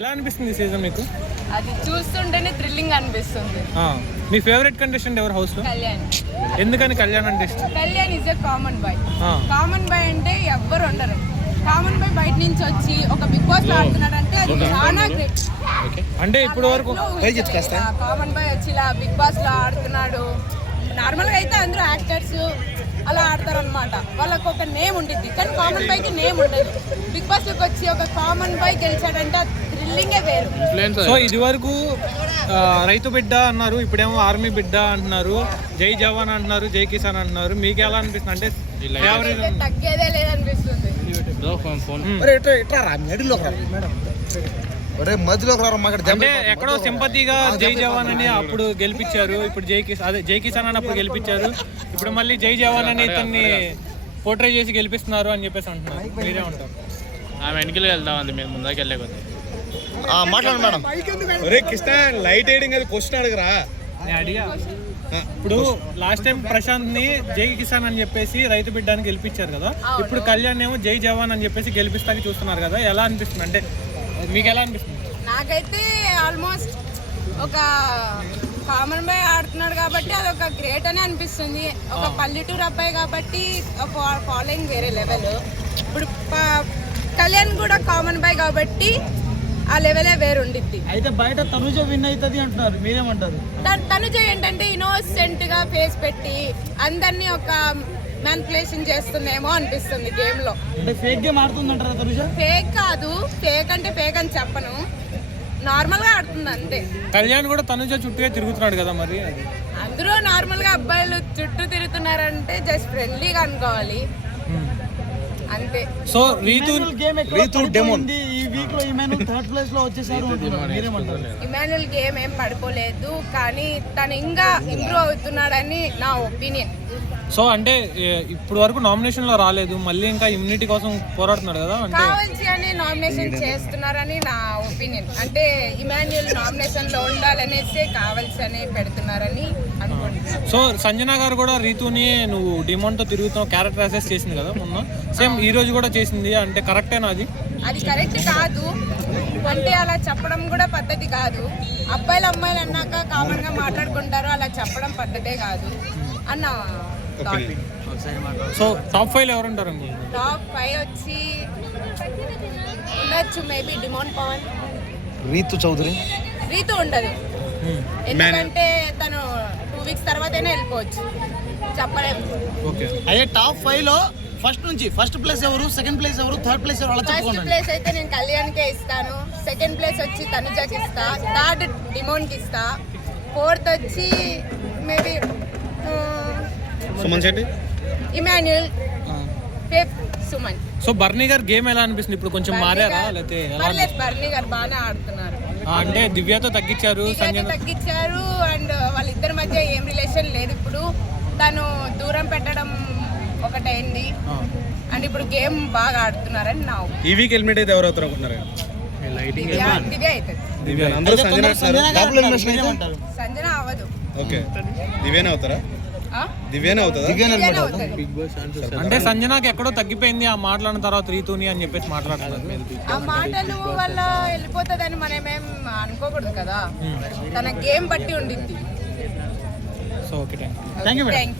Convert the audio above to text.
ఎలా అనిపిస్తుంది సీజన్ మీకు? అది చూస్తుంటేనే థ్రిల్లింగ్ అనిపిస్తుంది. మీ ఫేవరెట్ కంటెస్టెంట్ ఎవరు హౌస్ లో? కళ్యాణ్. ఎందుకని కళ్యాణ్ అంటే ఇష్టం? Kalyan is a common boy. Common boy అంటే ఎవ్వరు ఉండరు. కామన్ బాయ్ బయట నుంచి వచ్చి ఒక బిగ్ బాస్ లో ఆడుతున్నాడు అంటే అది చాలా గ్రేట్. అంటే ఇప్పుడు వరకు కామన్ బాయ్ వచ్చి ఇలా బిగ్ బాస్ లో ఆడుతున్నాడు. నార్మల్ గా అయితే అందరూ యాక్టర్స్ అలా ఆడతారు అనమాట, వాళ్ళకి ఒక నేమ్ ఉంటుంది. కానీ కామన్ బాయ్ కి నేమ్ ఉండదు. బిగ్ బాస్ లోకి వచ్చి ఒక కామన్ బాయ్ గెలిచాడంటే థ్రిల్లింగే వేరు. సో ఇది వరకు రైతు బిడ్డ అన్నారు, ఇప్పుడేమో ఆర్మీ బిడ్డ అంటున్నారు, జై జవాన్ అంటున్నారు, జై కిసాన్ అంటున్నారు. మీకు ఎలా అనిపిస్తుంది? అంటే తగ్గేదే లేదనిపిస్తుంది. అంటే ఎక్కడో సింపతిగా జై జవాన్ అని అప్పుడు గెలిపించారు, ఇప్పుడు జై కిసాన్ అని అప్పుడు గెలిపించారు, ఇప్పుడు మళ్ళీ జై జవాన్ అని ఇతన్ని పోర్ట్రే చేసి గెలిపిస్తున్నారు అని చెప్పేసి అంటున్నారు. మీరే ఉంటారు. ఆమె వెనకలు వెళ్దామంది, మేము ముందుకు వెళ్ళే కొద్ది మాట్లాడు మేడం. కృష్ణ లైట్ ఎయిడింగ్ అది క్వశ్చన్ అడగరా? నేను అడిగా. ఇప్పుడు లాస్ట్ టైం ప్రశాంత్ ని జై కిసాన్ అని చెప్పేసి రైతు బిడ్డని గెలిపించారు కదా, ఇప్పుడు కళ్యాణ్ ఏమో జై జవాన్ అని చెప్పేసి గెలిపిస్తానికి చూస్తున్నారు కదా, ఎలా అనిపిస్తుంది? అంటే మీకు ఎలా అనిపిస్తుంది? నాకైతే ఆల్మోస్ట్ ఒక కామన్ బాయ్ ఆడుతున్నాడు కాబట్టి అదొక గ్రేట్ అని అనిపిస్తుంది. ఒక పల్లెటూరు అబ్బాయి కాబట్టి ఫాలోయింగ్ వేరే లెవెల్. ఇప్పుడు కళ్యాణ్ కూడా కామన్ బాయ్ కాబట్టి ఆ లెవెలే వేరు ఉండిద్ది. అయితే బయట తనుజ విన్ అవుతుంది అంటున్నారు, మీరేమంటారు? తనుజ ఏంటంటే ఇన్నోసెంట్ గా ఫేస్ పెట్టి అందరినీ ఒక మ్యానిపులేషన్ చేస్తుందేమో అనిపిస్తుంది గేమ్ లో. అంటే ఫేక్ గేమ్ ఆడుతుందంటారా తనుజ? ఫేక్ కాదు, ఫేక్ అంటే ఫేక్ అని చెప్పను, నార్మల్ గా ఆడుతుంది అంతే. కళ్యాణ్ కూడా తనుజ చుట్టూ తిరుగుతున్నాడు కదా, మరి అందరూ నార్మల్ గా అబ్బాయిలు చుట్టూ తిరుగుతున్నారంటే జస్ట్ ఫ్రెండ్లీగా అనుకోవాలి అంతే. సో రీతు ఈ వీక్ లో ఇమాన్యుల్ థర్డ్ ప్లేస్ లో వచ్చేసారు, మీరేమంటారు? ఇమాన్యుల్ గేమ్ ఏం పడిపోలేదు, కానీ తను ఇంకా ఇంప్రూవ్ అవుతున్నాడని నా ఒపీనియన్. సో అంటే ఇప్పుడు వరకు నామినేషన్ లో రాలేదు, మళ్ళీ ఇంకా ఇమ్యూనిటీ కోసం పోరాడుతున్నాడు కదా, అంటే కావాల్సి అని నామినేషన్ చేస్తున్నారని నా ఒపీనియన్. అంటే ఇమాన్యుల్ నామినేషన్ లో ఉండాలనేసి కావాల్సి అని పెడుతున్నారని అనుకుంటున్నాను. సో సంజన గారు కూడా రీతుని నువ్వు డిమాండ్ తో తిరుగుతున్నావు క్యారెక్టర్ అసెస్ చేసింది కదా మొన్న, సేమ్ ఈ రోజు కూడా చేసింది, అంటే కరెక్టేనా? అది కరెక్ట్ కాదు, అంటే అలా చెప్పడం కూడా పద్ధతి కాదు. అబ్బాయిలు అమ్మాయిలు అన్నాక కామన్ గా మాట్లాడుకుంటారు, అలా చెప్పడం పద్ధతే కాదు అన్న. సో టాప్ 5 ఎవరు ఉంటారు? టాప్ 5 వచ్చి ఉండొచ్చు మేబీ డిమోన్ పవన్, రీతు చౌదరి. రీతు ఉండదు, ఎందుకంటే తను 2 వీక్స్ తర్వాతనే వెళ్ళిపోవచ్చు, చెప్పలేము. అదే టాప్ 5 లో ఫస్ట్ ప్లేస్ ఎవరు, సెకండ్ ప్లేస్ ఎవరు, థర్డ్ ప్లేస్ ఎవరు? ఫస్ట్ ప్లేస్ అయితే నేను కళ్యాణ్కే ఇస్తాను, సెకండ్ ప్లేస్ వచ్చి తనుజకి ఇస్తా, థర్డ్ డిమోన్కి ఇస్తా, ఫోర్త్ వచ్చి maybe Suman Shetty, Emmanuel, fifth Suman. So Barney గారు గేమ్ ఎలా అనిపిస్తుంది? ఇప్పుడు కొంచెం మారారా లేకపోతే బర్నీ గారు బాగానే ఆడుతున్నారు. అంటే దివ్యతో తగ్గించారు, తగ్గించారు, అండ్ వాళ్ళిద్దరి మధ్య ఏం రిలేషన్ లేదు. ఇప్పుడు తను దూరం పెట్టడం ఒకటైంది, అండ్ ఇప్పుడు గేమ్ బాగా ఆడుతున్నారని నా ఈ వీక్ ఎలిమినేట్ అయితే ఎవరు అవుతారు అనుకుంటున్నారు? దివ్య అవుతుంది. సంజన అవ్వదు. ఓకే, దివ్యానే అవుతారా? అంటే సంజనాకి ఎక్కడో తగ్గిపోయింది ఆ మాట్లాడిన తర్వాత రీతుని అని చెప్పేసి మాట్లాడుతున్నారు. ఆ మాటలు వల్ల వెళ్ళిపోతుందని మనమేం అనుకోకూడదు కదా, తన గేమ్ బట్టి ఉండిద్ది. So okay, thank you.